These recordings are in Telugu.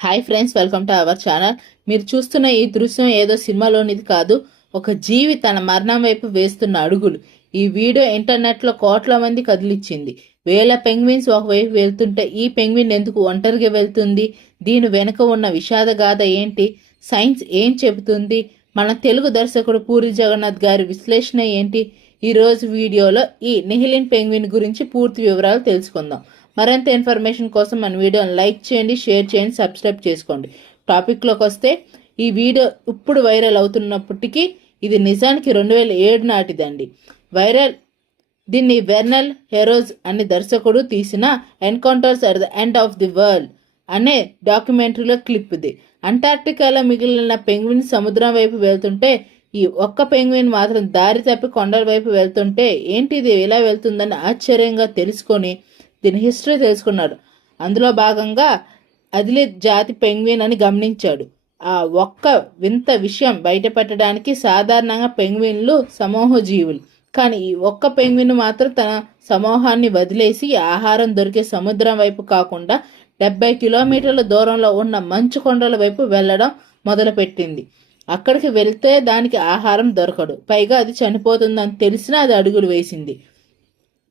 Hi friends, welcome to our channel. మీరు చూస్తున్న ఈ దృశ్యం ఏదో సినిమాలోనిది కాదు. ఒక జీవి తన మరణం వైపు వేస్తున్న అడుగులు. ఈ వీడియో ఇంటర్నెట్లో కోట్ల మంది కదిలిచ్చింది. వేల పెంగ్విన్స్ ఒకవైపు వెళ్తుంటే ఈ పెంగ్విన్ ఎందుకు ఒంటరిగా వెళ్తుంది? దీని వెనుక ఉన్న విషాద గాథ ఏంటి? సైన్స్ ఏం చెబుతుంది? మన తెలుగు దర్శకుడు పూరి జగన్నాథ్ గారి విశ్లేషణ ఏంటి? ఈరోజు వీడియోలో ఈ నిహిలిన్ పెంగ్విన్ గురించి పూర్తి వివరాలు తెలుసుకుందాం. మరింత ఇన్ఫర్మేషన్ కోసం మన వీడియోని లైక్ చేయండి, షేర్ చేయండి, సబ్స్క్రైబ్ చేసుకోండి. టాపిక్లోకి వస్తే, ఈ వీడియో ఇప్పుడు వైరల్ అవుతున్నప్పటికీ ఇది నిజానికి 2007 నాటిదండి. దీన్ని వెర్నల్ హెరోజ్ అనే దర్శకుడు తీసిన encounters at the end of the world అనే డాక్యుమెంటరీలో క్లిప్ ఇది. అంటార్క్టికాలో మిగిలిన పెంగ్విన్ సముద్రం వైపు వెళ్తుంటే ఈ ఒక్క పెంగ్విన్ మాత్రం దారి తప్పి కొండల వైపు వెళ్తుంటే ఏంటిది ఇలా వెళ్తుందని ఆశ్చర్యంగా తెలుసుకొని దీని హిస్టరీ తెలుసుకున్నాడు. అందులో భాగంగా అదిలిత్ జాతి పెంగ్విన్ అని గమనించాడు. ఆ ఒక్క వింత విషయం బయటపెట్టడానికి సాధారణంగా పెంగ్విన్లు సమూహ జీవులు, కానీ ఈ ఒక్క పెంగ్విన్ మాత్రం తన సమూహాన్ని వదిలేసి ఆహారం దొరికే సముద్రం వైపు కాకుండా 70 కిలోమీటర్ల దూరంలో ఉన్న మంచు కొండల వైపు వెళ్ళడం మొదలుపెట్టింది. అక్కడికి వెళ్తే దానికి ఆహారం దొరకడు, పైగా అది చనిపోతుందని తెలిసినా అది అడుగులు వేసింది.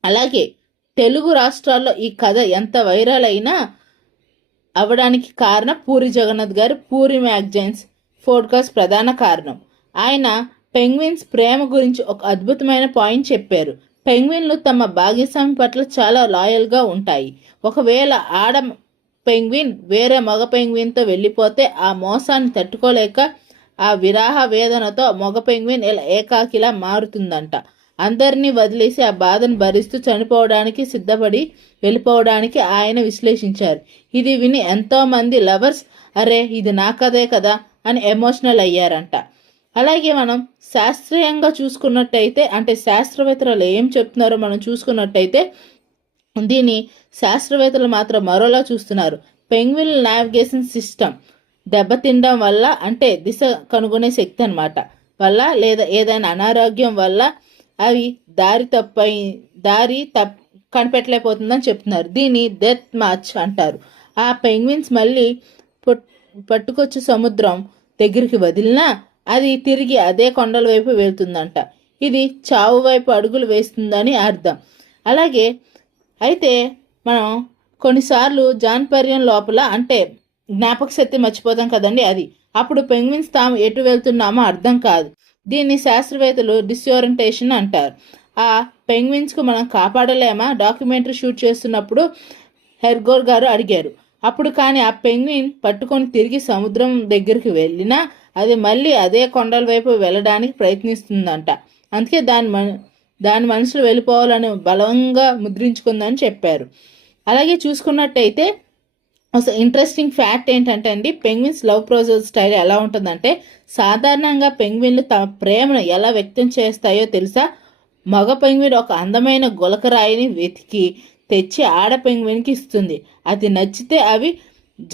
అలాగే తెలుగు రాష్ట్రాల్లో ఈ కథ ఎంత వైరల్ అయినా అవడానికి కారణం పూరి జగన్నాథ్ గారు పూరి మ్యాగజైన్స్ పోడ్కాస్ట్ ప్రధాన కారణం. ఆయన పెంగ్విన్స్ ప్రేమ గురించి ఒక అద్భుతమైన పాయింట్ చెప్పారు. పెంగ్విన్లు తమ భాగస్వామి పట్ల చాలా లాయల్గా ఉంటాయి. ఒకవేళ ఆడ పెంగ్విన్ వేరే మగ పెంగ్విన్తో వెళ్ళిపోతే ఆ మోసాన్ని తట్టుకోలేక ఆ విరాహ వేదనతో మగ పెంగ్విన్ ఇలా ఏకాకిలా మారుతుందంట. అందరినీ వదిలేసి ఆ బాధను భరిస్తూ చనిపోవడానికి సిద్ధపడి వెళ్ళిపోవడానికి ఆయన విశ్లేషించారు. ఇది విని ఎంతోమంది లవర్స్ అరే ఇది నా కథే కదా అని ఎమోషనల్ అయ్యారంట. అలాగే మనం శాస్త్రీయంగా చూసుకున్నట్టయితే, అంటే శాస్త్రవేత్తలు ఏం చెప్తున్నారో మనం చూసుకున్నట్టయితే, దీని శాస్త్రవేత్తలు మాత్రం మరోలా చూస్తున్నారు. పెంగ్విన్ నావిగేషన్ సిస్టమ్ దెబ్బతినడం వల్ల, అంటే దిశ కనుగొనే శక్తి అన్నమాట వల్ల, లేదా ఏదైనా అనారోగ్యం వల్ల అవి దారి కనిపెట్టలేకపోతుందని చెప్తున్నారు. దీన్ని డెత్ మార్చ్ అంటారు. ఆ పెంగ్విన్స్ మళ్ళీ పట్టుకొచ్చి సముద్రం దగ్గరికి వదిలినా అది తిరిగి అదే కొండల వైపు వెళ్తుందంట. ఇది చావు వైపు అడుగులు వేస్తుందని అర్థం. అలాగే అయితే మనం కొన్నిసార్లు జాన్పర్యం లోపల, అంటే జ్ఞాపక శక్తి మర్చిపోతాం కదండి, అది అప్పుడు పెంగ్విన్స్ తాము ఎటు వెళ్తున్నామో అర్థం కాదు. దీన్ని శాస్త్రవేత్తలు డిస్ఓరియంటేషన్ అంటారు. ఆ పెంగ్విన్స్కు మనం కాపాడలేమా? డాక్యుమెంటరీ షూట్ చేస్తున్నప్పుడు హెర్గోర్ గారు అడిగారు. అప్పుడు కానీ ఆ పెంగ్విన్ పట్టుకొని తిరిగి సముద్రం దగ్గరికి వెళ్ళినా అది మళ్ళీ అదే కొండల వైపు వెళ్ళడానికి ప్రయత్నిస్తుందంట. అందుకే దాని మనసులో వెళ్ళిపోవాలని బలంగా ముద్రించుకుందని చెప్పారు. అలాగే చూసుకున్నట్టయితే అసలు ఇంట్రెస్టింగ్ ఫ్యాక్ట్ ఏంటంటే అండి, పెంగ్విన్స్ లవ్ ప్రపోజల్ స్టైల్ ఎలా ఉంటుందంటే, సాధారణంగా పెంగ్విన్లు తమ ప్రేమను ఎలా వ్యక్తం చేస్తాయో తెలుసా? మగ పెంగ్విన్ ఒక అందమైన గులకరాయిని వెతికి తెచ్చి ఆడ పెంగ్విన్కి ఇస్తుంది. అది నచ్చితే అవి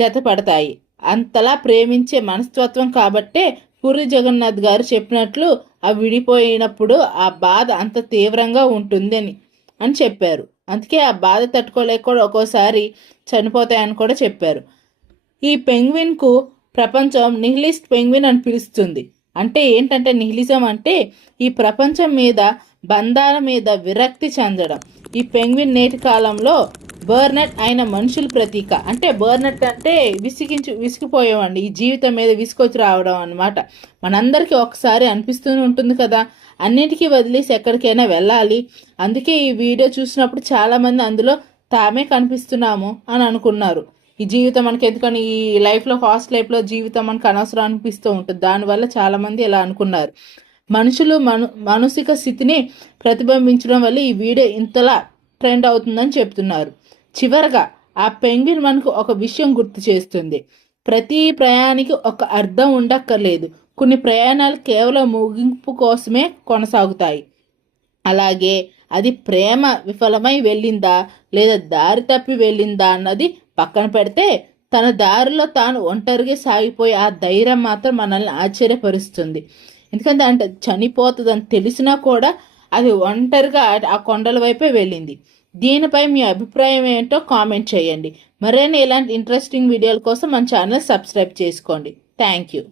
జతపడతాయి. అంతలా ప్రేమించే మనస్తత్వం కాబట్టే పూరి జగన్నాథ్ గారు చెప్పినట్లు అవి విడిపోయినప్పుడు ఆ బాధ అంత తీవ్రంగా ఉంటుంది అని చెప్పారు. అందుకే ఆ బాధ తట్టుకోలేక కూడా ఒక్కోసారి చనిపోతాయని కూడా చెప్పారు. ఈ పెంగ్విన్కు ప్రపంచం నిహిలిస్ట్ పెంగ్విన్ అని పిలుస్తుంది. అంటే ఏంటంటే, నిహిలిజం అంటే ఈ ప్రపంచం మీద, బంధాల మీద విరక్తి చెందడం. ఈ పెంగ్విన్ నేటి కాలంలో బర్నెట్ అయిన మనుషుల ప్రతీక. అంటే బర్నెట్ అంటే విసిగిపోయేవండి, ఈ జీవితం మీద విసుకొచ్చి రావడం అన్నమాట. మనందరికీ ఒకసారి అనిపిస్తూనే ఉంటుంది కదా, అన్నిటికీ వదిలేసి ఎక్కడికైనా వెళ్ళాలి. అందుకే ఈ వీడియో చూసినప్పుడు చాలామంది అందులో తామే కనిపిస్తున్నాము అని అనుకున్నారు. ఈ జీవితం మనకి ఎందుకని, ఈ లైఫ్లో ఫాస్ట్ లైఫ్లో జీవితం మనకు అనవసరం అనిపిస్తూ ఉంటుంది. దానివల్ల చాలామంది ఇలా అనుకున్నారు. మనుషులు మానసిక స్థితిని ప్రతిబింబించడం వల్ల ఈ వీడియో ఇంతలా ట్రెండ్ అవుతుందని చెప్తున్నారు. చివరగా ఆ పెంగ్విన్ మనకు ఒక విషయం గుర్తు చేస్తుంది. ప్రతి ప్రయాణికి ఒక అర్థం ఉండక్కర్లేదు. కొన్ని ప్రయాణాలు కేవలం ముగింపు కోసమే కొనసాగుతాయి. అలాగే అది ప్రేమ విఫలమై వెళ్ళిందా లేదా దారి తప్పి వెళ్ళిందా అన్నది పక్కన పెడితే, తన దారిలో తాను ఒంటరిగా సాగిపోయి ఆ ధైర్యం మాత్రం మనల్ని ఆశ్చర్యపరుస్తుంది. ఎందుకంటే అంటే చనిపోతుందని తెలిసినా కూడా అది ఒంటరిగా ఆ కొండల వైపే వెళ్ళింది. దీనిపై మీ అభిప్రాయం ఏంటో కామెంట్ చేయండి. మరిన్ని ఇలాంటి ఇంట్రెస్టింగ్ వీడియోల కోసం మన ఛానల్ సబ్స్క్రైబ్ చేసుకోండి. Thank you.